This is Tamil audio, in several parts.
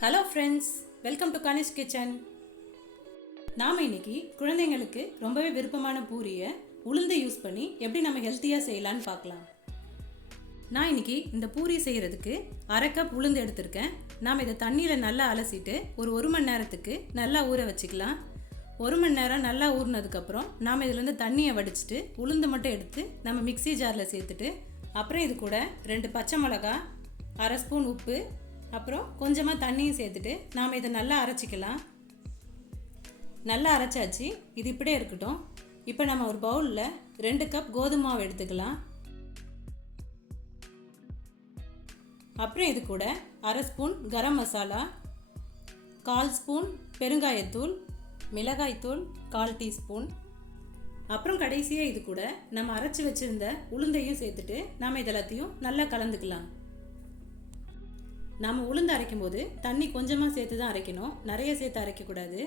Hello friends, welcome to kanishk kitchen. நாம் இன்னைக்கு குழந்தைங்களுக்கு ரொம்பவே விருப்பமான பூரியை உளுந்து யூஸ் பண்ணி எப்படி நம்ம ஹெல்த்தியாக செய்யலான்னு பார்க்கலாம். நான் இன்னைக்கு இந்த பூரி செய்கிறதுக்கு 1/2 கப் உளுந்து எடுத்திருக்கேன். நாம் இதை தண்ணியில் நல்லா அலசிட்டு ஒரு மணி நேரத்துக்கு நல்லா ஊற வச்சுக்கலாம். 1 மணி நேரம் நல்லா ஊறினதுக்கப்புறம் நாம் இதிலேருந்து தண்ணியை வடிச்சிட்டு உளுந்து மட்டும் எடுத்து நம்ம மிக்ஸி ஜாரில் சேர்த்துட்டு அப்புறம் இது கூட 2 பச்சை மிளகாய், 1/2 ஸ்பூன் உப்பு, அப்புறம் கொஞ்சமாக தண்ணியும் சேர்த்துட்டு நாம் இதை நல்லா அரைச்சிக்கலாம். நல்லா அரைச்சாச்சு, இது இப்படியே இருக்கட்டும். இப்போ நம்ம ஒரு பவுலில் 2 கப் கோதுமை மாவு எடுத்துக்கலாம். அப்புறம் இது கூட 1/2 ஸ்பூன் கரம் மசாலா, 1/4 ஸ்பூன் பெருங்காயத்தூள், மிளகாய்த்தூள் 1/4 டீஸ்பூன், அப்புறம் கடைசியாக இது கூட நம்ம அரைச்சி வச்சுருந்த உளுந்தையும் சேர்த்துட்டு நாம் இதெல்லாத்தையும் நல்லா கலந்துக்கலாம். நாம் உளுந்து அரைக்கும் போது தண்ணி கொஞ்சமாக சேர்த்து தான் அரைக்கணும், நிறைய சேர்த்து அரைக்கக்கூடாது.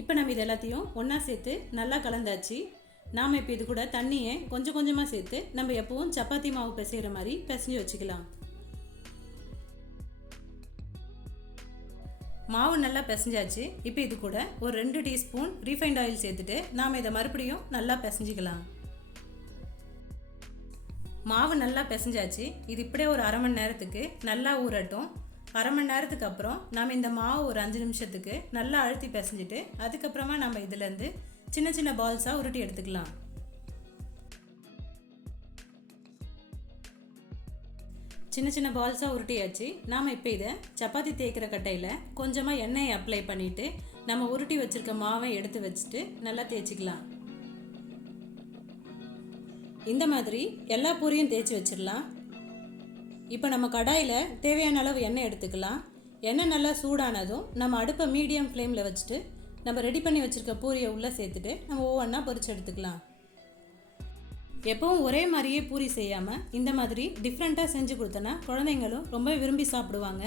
இப்போ நம்ம இது எல்லாத்தையும் ஒன்றா சேர்த்து நல்லா கலந்தாச்சு. நாம் இப்போ இது கூட தண்ணியை கொஞ்சம் கொஞ்சமாக சேர்த்து நம்ம எப்பவும் சப்பாத்தி மாவு பிசைகிற மாதிரி பிசைஞ்சு வச்சுக்கலாம். மாவு நல்லா பிசைஞ்சாச்சு. இப்போ இது கூட ஒரு 2 டீஸ்பூன் ரீஃபைண்ட் ஆயில் சேர்த்துட்டு நாம் இதை மறுபடியும் நல்லா பிசைஞ்சிக்கலாம். மாவு நல்லா பிசைஞ்சாச்சு. இது இப்படியே ஒரு 1/2 மணி நேரத்துக்கு நல்லா ஊறட்டும். 1/2 மணி நேரத்துக்கு அப்புறம் நாம் இந்த மாவு ஒரு 5 நிமிஷத்துக்கு நல்லா அழுத்தி பிசைஞ்சிட்டு அதுக்கப்புறமா நம்ம இதிலேருந்து சின்ன சின்ன பால்ஸாக உருட்டி எடுத்துக்கலாம். சின்ன சின்ன பால்ஸாக உருட்டியாச்சு. நாம் இப்போ இதை சப்பாத்தி தேய்க்கிற கட்டையில் கொஞ்சமாக எண்ணெயை அப்ளை பண்ணிவிட்டு நம்ம உருட்டி வச்சுருக்க மாவை எடுத்து வச்சுட்டு நல்லா தேய்ச்சிக்கலாம். இந்த மாதிரி எல்லா பூரியும் தேய்ச்சி வச்சிடலாம். இப்போ நம்ம கடாயில் தேவையான அளவு எண்ணெய் எடுத்துக்கலாம். எண்ணெய் நல்லா சூடானதும் நம்ம அடுப்பை மீடியம் ஃப்ளேமில் வச்சுட்டு நம்ம ரெடி பண்ணி வச்சுருக்க பூரியை உள்ளே சேர்த்துட்டு நம்ம ஒவ்வொன்றா பொரிச்சு எடுத்துக்கலாம். எப்பவும் ஒரே மாதிரியே பூரி செய்யாமல் இந்த மாதிரி டிஃப்ரெண்ட்டாக செஞ்சு கொடுத்தோன்னா குழந்தைங்களும் ரொம்ப விரும்பி சாப்பிடுவாங்க.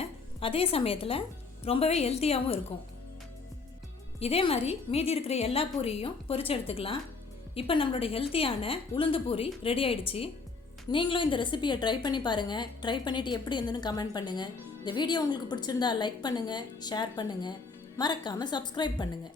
அதே சமயத்தில் ரொம்பவே ஹெல்த்தியாகவும் இருக்கும். இதே மாதிரி மீதி இருக்கிற எல்லா பூரியும் பொரிச்சு எடுத்துக்கலாம். இப்போ நம்மளோட ஹெல்த்தியான உளுந்து பூரி ரெடி ஆயிடுச்சு. நீங்களும் இந்த ரெசிபியை ட்ரை பண்ணி பாருங்கள். ட்ரை பண்ணிவிட்டு எப்படி இருந்துன்னு கமெண்ட் பண்ணுங்கள். இந்த வீடியோ உங்களுக்கு பிடிச்சிருந்தா லைக் பண்ணுங்கள், ஷேர் பண்ணுங்கள், மறக்காமல் சப்ஸ்கிரைப் பண்ணுங்கள்.